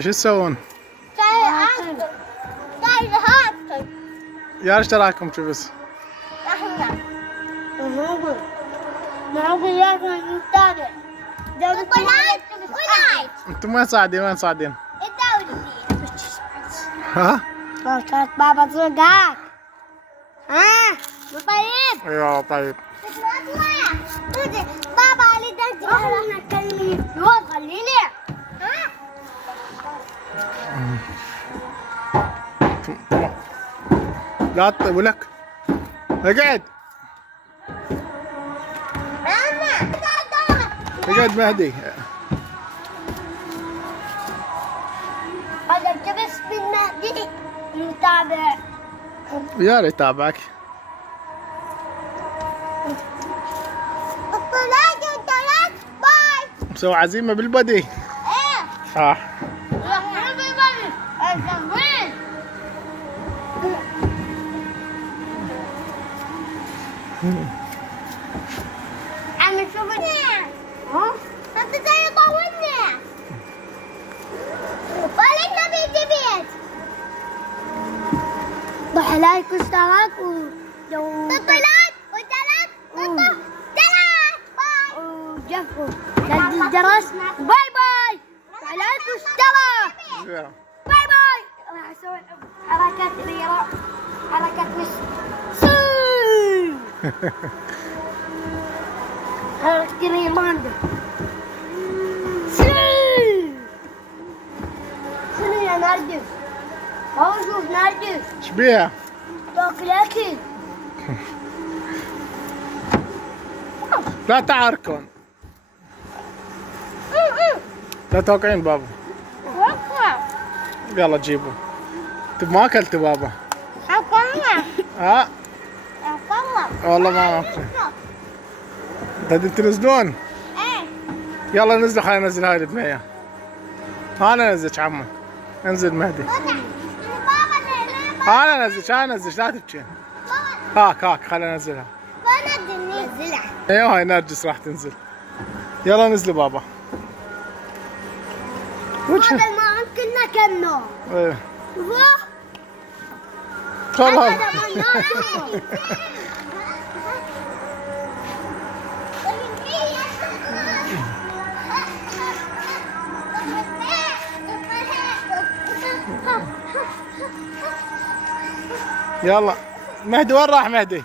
شو تسوون؟ يا ايش تراكم بس؟ احنا نقول لازم نتابع انتم وين صاعدين؟ وين صاعدين؟ ها؟ كانت بابا تزقك. ها؟ طيب؟ ايوه طيب. بابا اللي دنت احنا نتكلم يوم خليني. لا تطيب لك. اقعد. اقعد مهدي. هذا الجبس من مهدي متابع. يا ريت يتابعك. الطلاق باي. مسوي عزيمة بالبدي. ايه. عم شوفني. انت جاي طولني. ولك بيجي بيت. ضحلاك واشتراك طلعت وثلاث باي. وجفوا شد الجرس باي باي. ضحلاك واشتراك باي باي. راح اسوي حركات كبيرة حركات مش حركة ريماندو. شنو يا نرجس؟ هو شوف نرجس. ايش بيها؟ تاكل اكل. لا تعاركون. لا توقعين بابا. يلا جيبوا. انت ما اكلت بابا. اكلنا. ها؟ اكلنا. والله ما اكلت. بدكم تنزلون؟ ايه. يلا نزلوا. خلينا ننزل هاي البنية. انا نزلك عمي. انزل مهدي. انا نزلك لا تبكين. هاك خلينا ننزلها. نزلها. ايوه هاي نرجس راح تنزل. يلا نزلوا بابا. هذا ما كنا كنا. ايه. خلاص. يلا مهدي وين راح مهدي؟